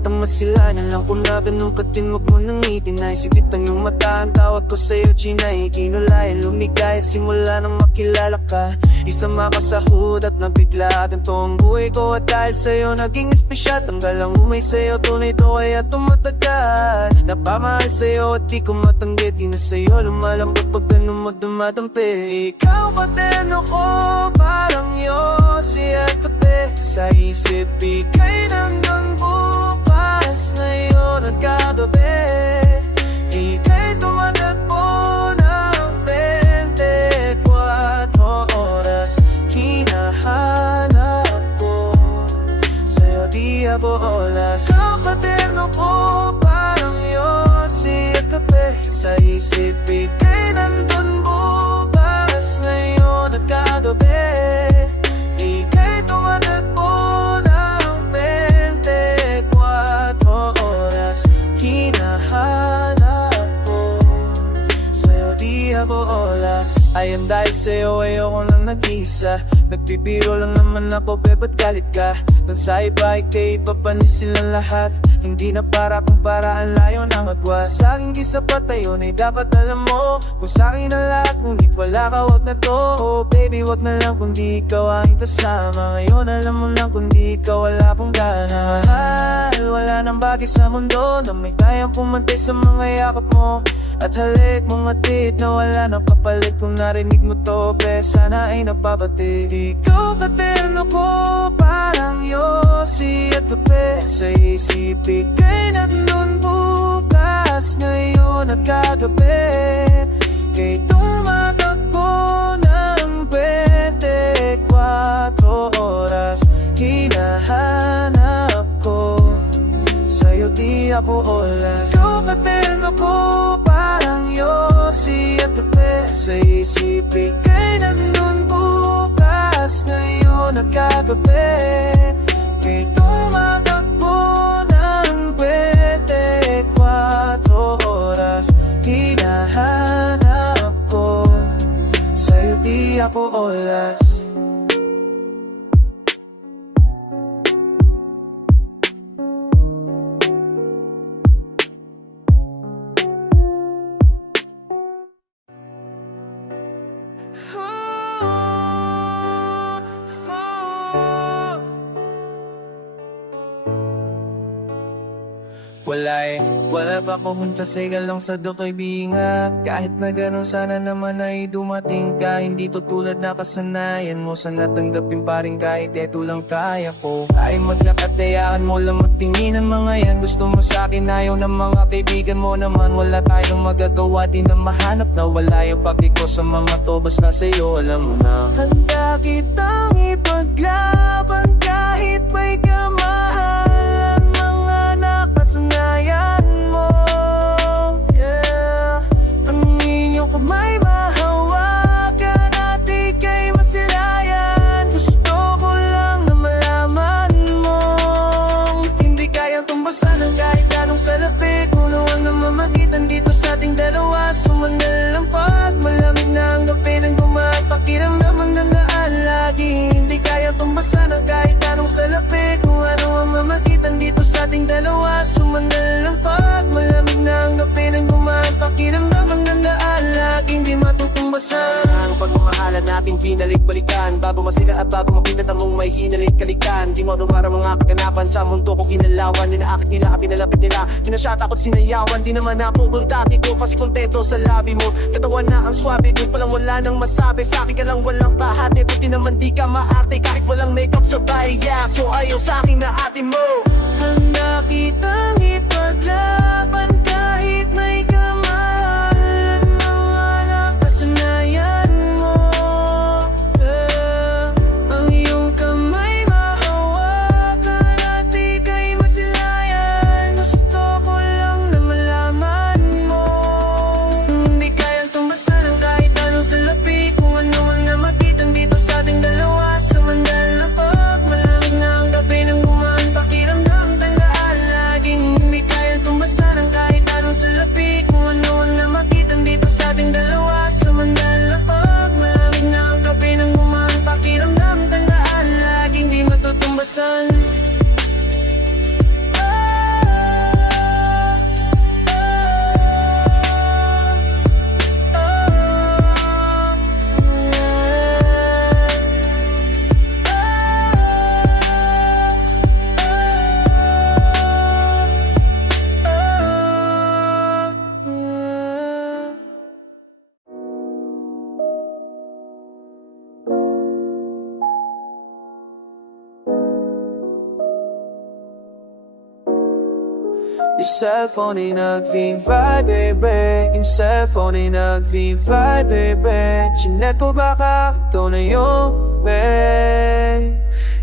Gusto na kitang masilayan Alam ko na ganun ka din Huwag mo nang itinay. Sigit ang mata Ang tawag ko sa'yo Ginay Kinulay Lumigay Simula nang makilala ka. Isla makasahod at nabigla Ganito ang buhay ko. At dahil sa'yo Naging espesyal. Tanggal ang umay sa'yo Tunay to kaya tumatagal. Napamahal sa'yo At di ko matanggi Di na sa'yo Lumalambot pag ganun mo dumadampi. Ikaw ba din ako? Parang Yossi at kape. Sa isip Ika'y nandun Kagabi Ika'y tumatakbo ng 24 oras Hinahanap ko Sa'yo di ako oras Kakaterno ko parang Yossi at kape Sa isip ika'y nandun bukas oras. Ayun dahil sa'yo ayoko nang nag-isa. Nagbibiro lang naman ako, be, ba't galit ka? Doon sa iba, ikay iba pa ni silang lahat. Hindi na para kung para ang layo na magwa Sa aking di sapat ayun ay dapat alam mo. Kung sa akin ang lahat, ngunit wala ka, wag na to. Oh, Baby, wag na lang kung di ikaw ang kasama. Ngayon alam mo lang kung di ikaw wala pong Mahal, bagay sa mundo Na may kayang pumantay sa mga yakap mo. At halik mong atid na wala nang kapalit Kung narinig mo to, be, sana ay napabatid. Ikaw katerno ko, parang Yossi at Pepe. Sa isip ika'y nandun bukas Ngayon at kagabi Wala pa ko punta sa ikalong sa do kaibigan Kahit na ganun sana naman ay dumating ka. Hindi to tulad na kasanayan mo Sana tanggapin pa rin kahit eto lang kaya ko. Ay maglakatayaan mo lang magtingin ang mga yan. Gusto mo sa akin ayaw ng mga kaibigan mo naman. Wala tayong magagawa di na mahanap na. Wala yung paki ko sa mga to Basta sa'yo alam mo na. Handa kitang ipaglaban kahit may kamahalan Mga nakasanayan binalik-balikan Bago masira at bago mapinat mong may hinalik-kalikan Di mo dumara mga kaganapan sa mundo ko kinalawan Ninaakit nila at pinalapit nila. Pinasya takot sinayawan. Di naman napupul dati ko kasi kontento sa labi mo. Katawan na ang swabe Di palang wala nang masabi. Sa akin ka lang walang pahati Buti naman di ka maarte. Kahit walang makeup sa baya So ayaw sa akin na ate mo. Handa kitang ipaglaban Yung cellphone ay nag-vibrate, baby. Yung cellphone ay nag-vibrate, baby. Chinek ko baka ito na yung babe.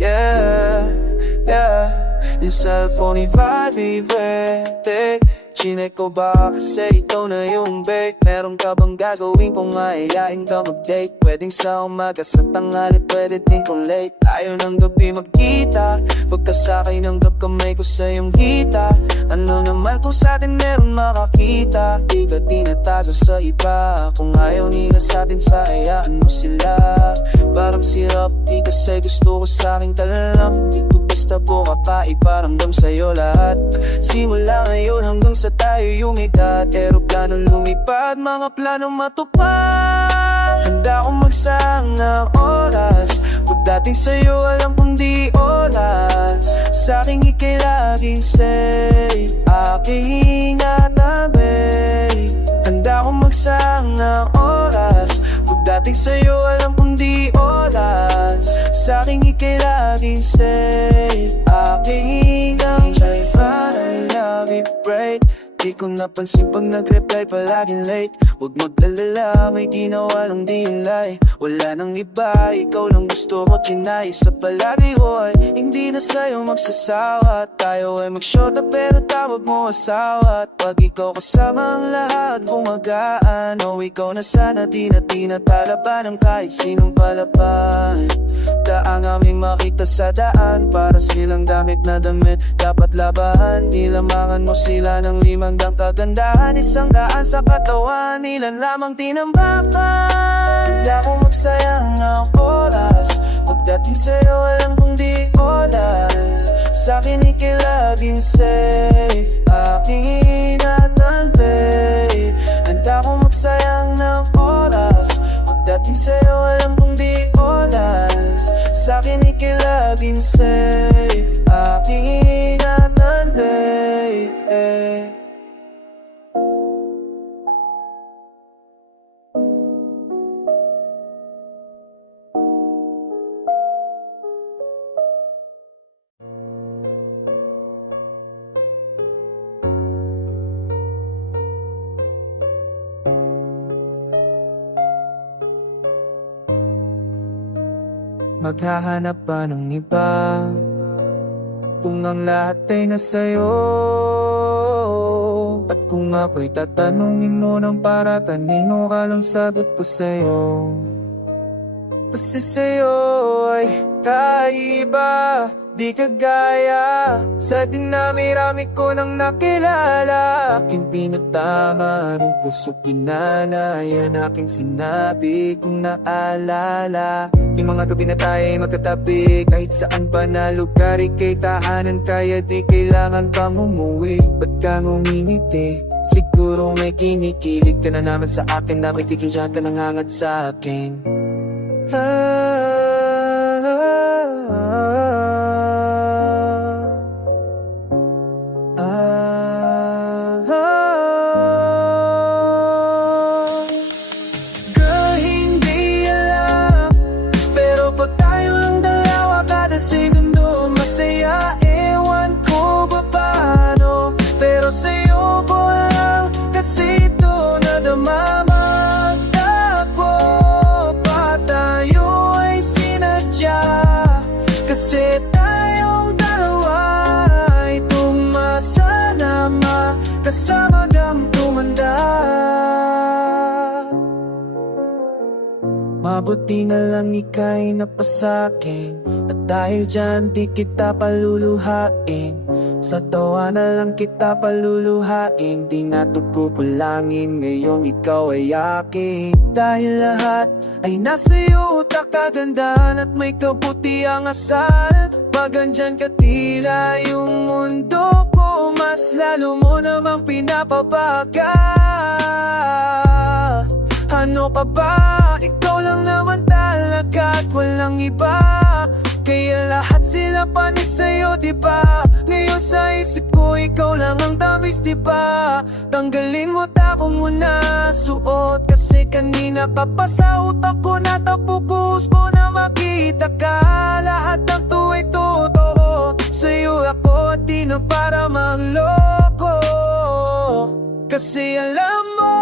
Yeah, yeah. Yung cellphone ay vibrate Chinek ko ba? Kasi ito na yung babe. Meron ka bang gagawin kung maayain ka mag-date? Pwedeng sa umaga sa tanghali pwede din kung late. Tayo ng gabi magkita. Pagkasakay ng gab kamay ko sa iyong kita Ano naman kung sa atin meron makakita? Di ka tinatago sa iba. Kung ayaw nila sa atin sa hayaan mo sila. Parang sirap di kasi gusto ko sa aking talam Di ko basta buka pa iparamdam sa'yo lahat. Simula ngayon hanggang sa tayo yumikat Aeroplano lumipad, mga plano matupad. Handa akong magsang ng oras. Pagdating sa'yo alam kong di oras. Sa aking ikay laging safe. Aking ingatan babe Handa akong magsang ng oras. Pagdating sa'yo alam kong di oras. Sa aking ikay laging safe. Aking Di ko napansin pag nag-reply palaging late. Huwag magdalala, may ginawa lang di hilay Wala nang iba, ikaw lang gusto ko tinay Sa palagi ko ay hindi na sa'yo magsasawa. Tayo ay magsyota pero tawag mo asawa. At pag ikaw kasama ang lahat gumagaan. O ikaw na sana di na tinatalaban ng kahit sinong palaban Daang aming makita sa daan. Para silang damit na damit Dapat labahan. Nilamangan mo sila ng limang dang kagandahan. Isang daan sa katawan Ilan lamang tinambakan. Hindi ako magsayang ng oras. Pagdating sa'yo alam kong di oras Sa'kin ikay laging safe. Aking ingatan babe Handa akong magsayang ng oras Pagdating sa'yo alam kong di oras. Sa'kin ikay laging safe. Aking ingatan babe Maghahanap pa ng iba? Kung ang lahat ay nasa'yo At kung ako'y tatanungin mo ng para Kanino ka lang sagot ko sa'yo. Kasi sa'yo ay kaiba Di kagaya Sa dinami-rami ko nang nakilala. Aking pinatama ng puso pinanayan Aking sinabi kung naalala. Yung mga gabi na tayo ay magkatabi Kahit saan pa na lugar ikay tahanan Kaya di kailangan pang umuwi. Ba't ka ngumingiti? Siguro may kinikilig ka na naman sa akin may tigil dyan ka nangangad sa akin. Girl, Kasama ng tumanda. Mabuti na lang ika'y napasakin At dahil dyan di kita paluluhain Sa tawa na lang kita paluluhain Di na to kukulangin Ngayong ikaw ay akin. Dahil lahat ay nasa iyo Utak kagandahan at may kabuti ang asal. Pag andyan ka tila yung mundo ko Mas lalo mo namang pinapabaga. Ano ka ba? Ikaw lang naman talaga at walang iba Kaya lahat sila panis sa'yo, diba? Ngayon sa isip ko, ikaw lang ang tamis, diba? Tanggalin mo tako muna suot Kasi kanina ka pa sa utak ko Natapukus mo na makita ka Lahat ng to ay totoo Sa'yo ako at di na para magloko Kasi alam mo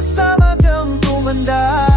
Makasama kang tumanda